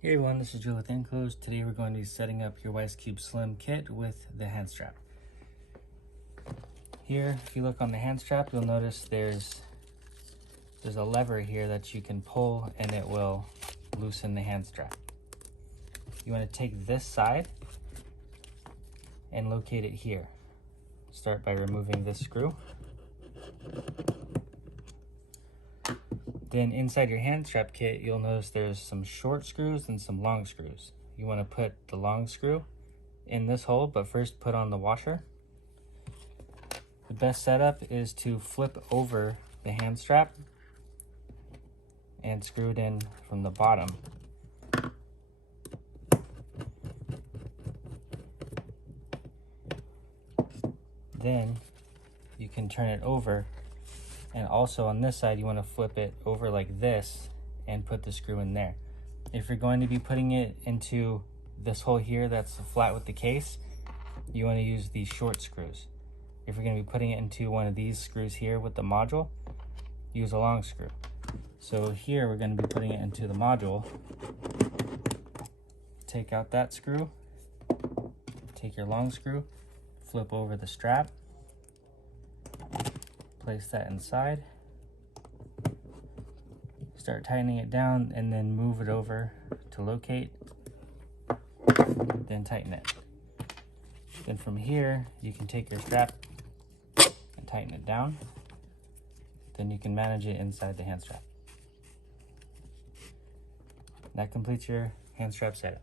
Hey everyone, this is Joe with nCLOSE. Today we're going to be setting up your WiseCube Slim kit with the hand strap. Here, if you look on the hand strap, you'll notice there's a lever here that you can pull and it will loosen the hand strap. You want to take this side and locate it here. Start by removing this screw. Then inside your hand strap kit, you'll notice there's some short screws and some long screws. You want to put the long screw in this hole, but first put on the washer. The best setup is to flip over the hand strap and screw it in from the bottom. Then you can turn it over. And also on this side, you want to flip it over like this and put the screw in there. If you're going to be putting it into this hole here that's flat with the case, you want to use these short screws. If you're going to be putting it into one of these screws here with the module, use a long screw. So here we're going to be putting it into the module. Take out that screw, take your long screw, flip over the strap, place that inside, start tightening it down, and then move it over to locate, then tighten it. Then from here, you can take your strap and tighten it down. Then you can manage it inside the hand strap. That completes your hand strap setup.